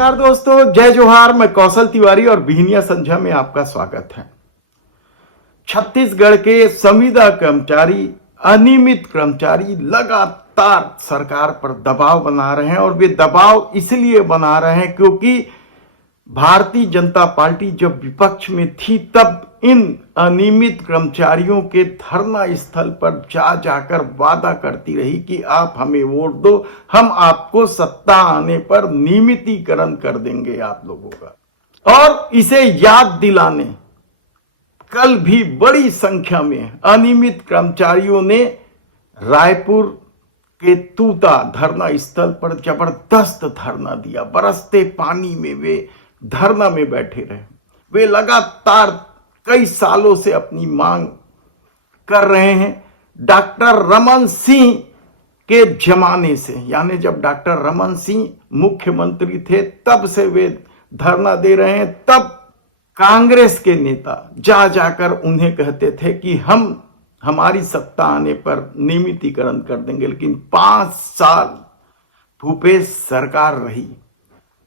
नमस्कार दोस्तों, जय जोहार। मैं कौशल तिवारी और बिहनिया संध्या में आपका स्वागत है। छत्तीसगढ़ के संविदा कर्मचारी, अनियमित कर्मचारी लगातार सरकार पर दबाव बना रहे हैं और वे दबाव इसलिए बना रहे हैं क्योंकि भारतीय जनता पार्टी जब विपक्ष में थी तब इन अनियमित कर्मचारियों के धरना स्थल पर जाकर वादा करती रही कि आप हमें वोट दो, हम आपको सत्ता आने पर नियमितीकरण कर देंगे आप लोगों का। और इसे याद दिलाने कल भी बड़ी संख्या में अनियमित कर्मचारियों ने रायपुर के तूता धरना स्थल पर जबरदस्त धरना दिया। बरसते पानी में वे धरना में बैठे रहे। वे लगातार कई सालों से अपनी मांग कर रहे हैं। डॉक्टर रमन सिंह के जमाने से, यानी जब डॉक्टर रमन सिंह मुख्यमंत्री थे तब से वे धरना दे रहे हैं। तब कांग्रेस के नेता जाकर उन्हें कहते थे कि हम हमारी सत्ता आने पर नियमितीकरण कर देंगे, लेकिन 5 साल भूपेश सरकार रही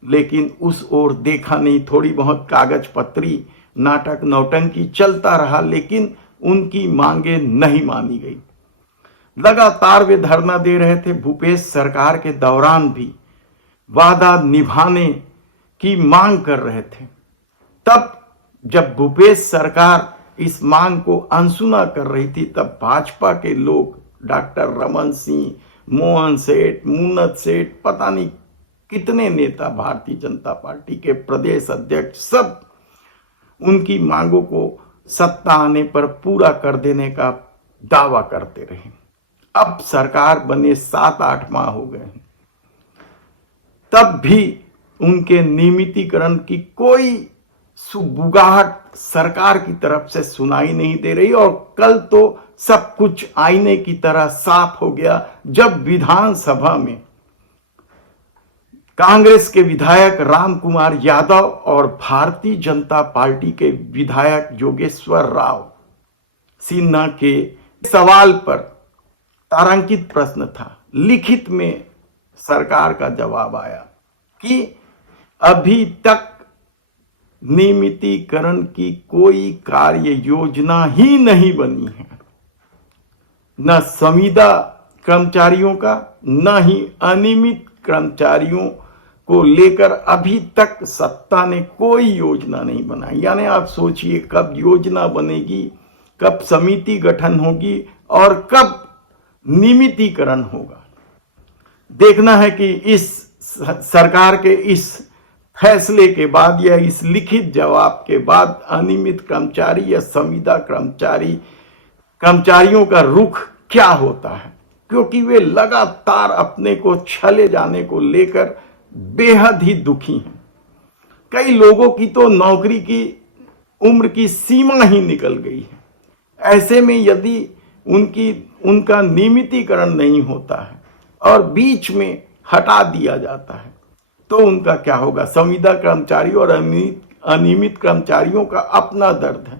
लेकिन उस ओर देखा नहीं। थोड़ी बहुत कागज पत्री, नाटक नौटंकी चलता रहा, लेकिन उनकी मांगे नहीं मानी गई। लगातार वे धरना दे रहे थे। भूपेश सरकार के दौरान भी वादा निभाने की मांग कर रहे थे। तब जब भूपेश सरकार इस मांग को अनसुना कर रही थी तब भाजपा के लोग, डॉक्टर रमन सिंह, मोहन सेठ, मुन्नत सेठ, पता नहीं कितने नेता, भारतीय जनता पार्टी के प्रदेश अध्यक्ष, सब उनकी मांगों को सत्ता आने पर पूरा कर देने का दावा करते रहे। अब सरकार बने 7-8 माह हो गए हैं, तब भी उनके नियमितीकरण की कोई सुगबुगाहट सरकार की तरफ से सुनाई नहीं दे रही। और कल तो सब कुछ आईने की तरह साफ हो गया जब विधानसभा में कांग्रेस के विधायक राम कुमार यादव और भारतीय जनता पार्टी के विधायक योगेश्वर राव सिन्हा के सवाल पर तारांकित प्रश्न था, लिखित में सरकार का जवाब आया कि अभी तक नियमितीकरण की कोई कार्य योजना ही नहीं बनी है। न संविदा कर्मचारियों का, न ही अनियमित कर्मचारियों को लेकर अभी तक सत्ता ने कोई योजना नहीं बनाई। यानी आप सोचिए कब योजना बनेगी, कब समिति गठन होगी और कब नियमितीकरण होगा। देखना है कि इस सरकार के इस फैसले के बाद या इस लिखित जवाब के बाद अनियमित कर्मचारी या संविदा कर्मचारियों का रुख क्या होता है, क्योंकि वे लगातार अपने को छले जाने को लेकर बेहद ही दुखी हैं। कई लोगों की तो नौकरी की उम्र की सीमा ही निकल गई है। ऐसे में यदि उनका नियमितीकरण नहीं होता है और बीच में हटा दिया जाता है तो उनका क्या होगा। संविदा कर्मचारी और अनियमित कर्मचारियों का अपना दर्द है।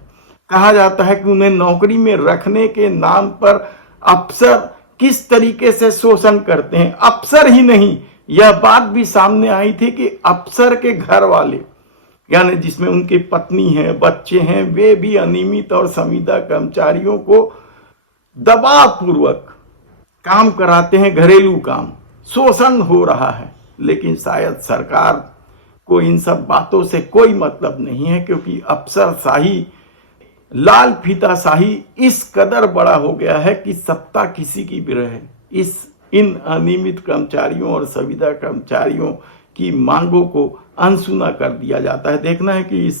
कहा जाता है कि उन्हें नौकरी में रखने के नाम पर अफसर किस तरीके से शोषण करते हैं। अफसर ही नहीं, यह बात भी सामने आई थी कि अफसर के घर वाले, यानी जिसमें उनकी पत्नी है, बच्चे हैं, वे भी अनियमित और संविदा कर्मचारियों को दबाव पूर्वक काम कराते हैं, घरेलू काम। शोषण हो रहा है, लेकिन शायद सरकार को इन सब बातों से कोई मतलब नहीं है, क्योंकि अफसरशाही, लाल फीताशाही इस कदर बड़ा हो गया है कि सत्ता किसी की भी रहे, इन अनियमित कर्मचारियों और संविदा कर्मचारियों की मांगों को अनसुना कर दिया जाता है। देखना है कि इस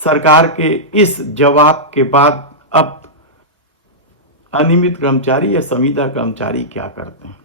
सरकार के इस जवाब के बाद अब अनियमित कर्मचारी या संविदा कर्मचारी क्या करते हैं।